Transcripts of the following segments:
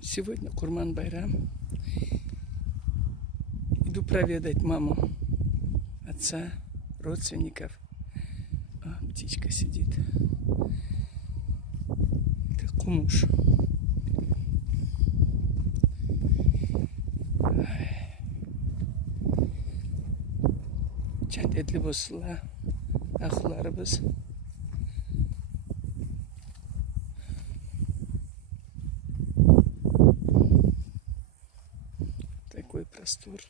Сегодня Курман Байрам. Иду проведать маму, отца, родственников. Птичка сидит. Это кумуш. Чандетли болсула, ахуларыбыз. Такой простор.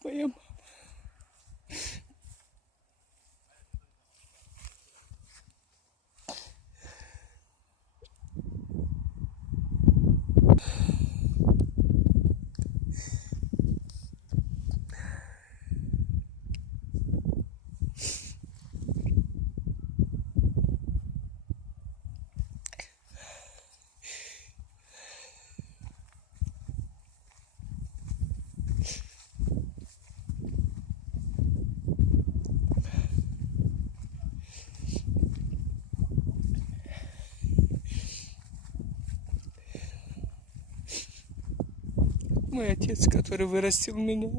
Твоя мама. Мой отец, который вырастил меня.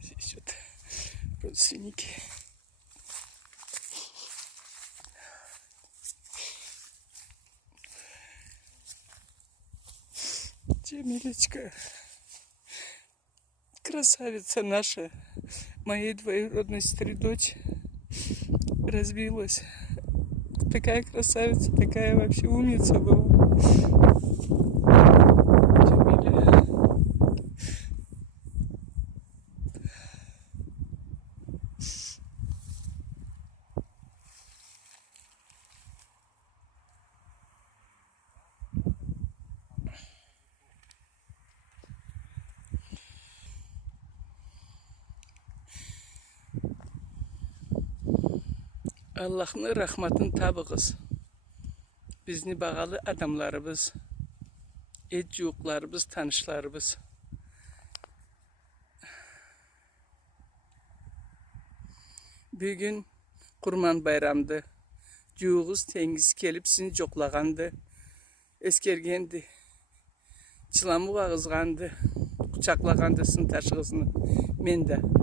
Здесь вот родственники. Джамилечка, красавица наша, моей двоюродной сестры дочь, развилась. Такая красавица, такая вообще умница была. Джамиля. Allah'ın rahmatını tabığız. Bizni bağalı adamlarımız, etciyoklarımız, tanışlarımız. Bugün Kurman Bayramdı. Cuyuğuz tengiz gelip sizi çoklağandı. Eskergendi. Çılamı ağızgandı. Kucaklağandı sıntaşığızını. Men de.